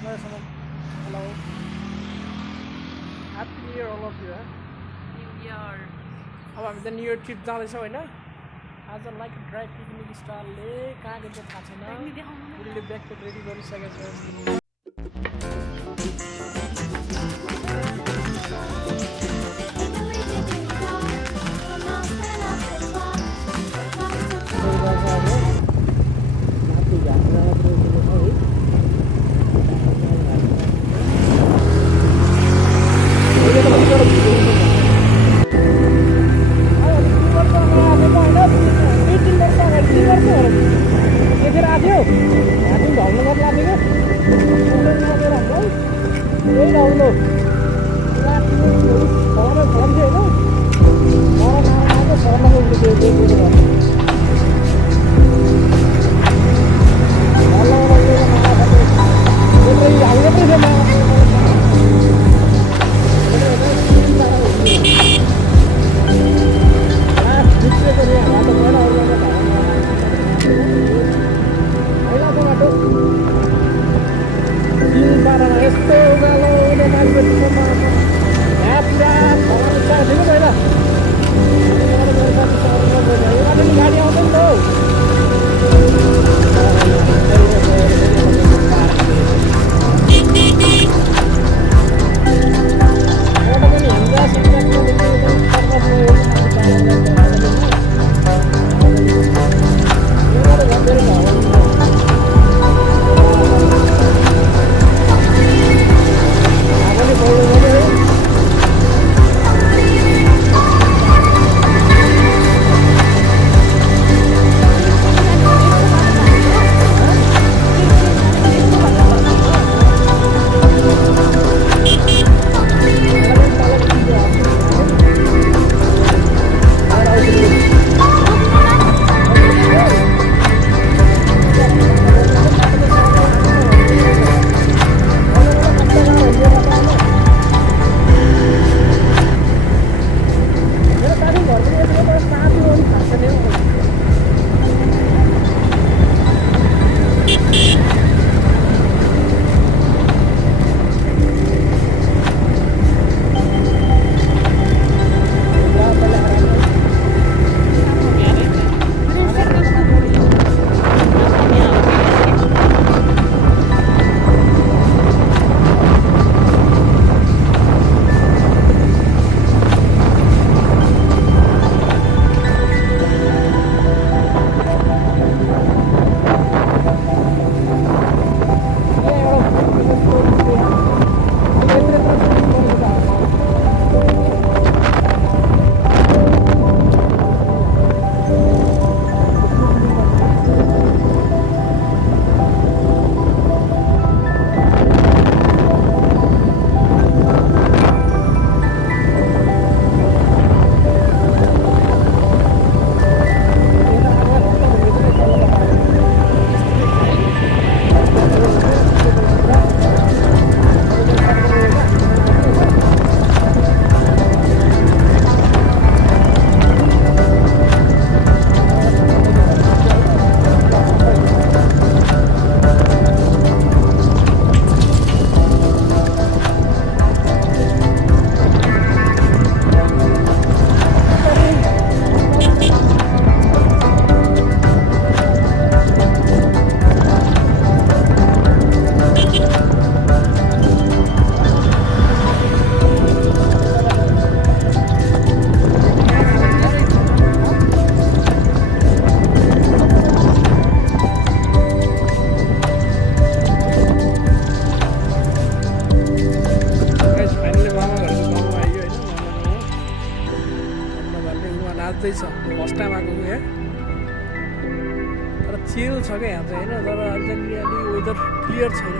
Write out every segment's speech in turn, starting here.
Hello. Happy New Year all of you. New Year. अब हामी त न्यु इयर ट्रिप जाँदैछौँ होइन आज लाइक ड्राई पिकनिक स्टाइलले कहाँ गएको थाहा छैन उसले ब्याकप्याक रेडी गरिसकेको छ नाच्दैछ फर्स्ट टाइम आएको यहाँ तर चिल छ क्या यहाँ चाहिँ होइन तर अलिकति वेदर क्लियर छैन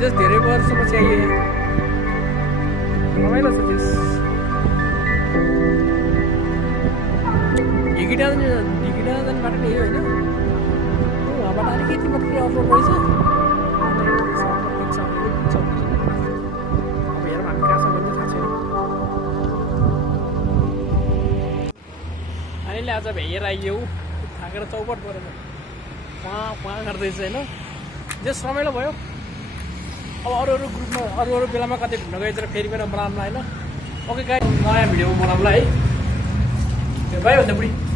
जस्ट धेरै वर्षपछि आइयो यहाँ रमाइलो छ त्यस ढिकिटा जाने बाटो नै होइन उहाँबाट अलिकति मात्रै अफरोड रहेछ अब हेरौँ हामी कहाँ छ भन्ने थाहा छैन हामीले आज भेगेर आइयो थाकेर चौपट परेर उहाँ गर्दैछ होइन जे रमाइलो भयो अब अरू ग्रुपमा अरू बेलामा कतै घुम्न गएर फेरि पनि बनाउँला होइन ओके गाइस नयाँ भिडियोमा बनाउँला है भाइ भन्दा बुढी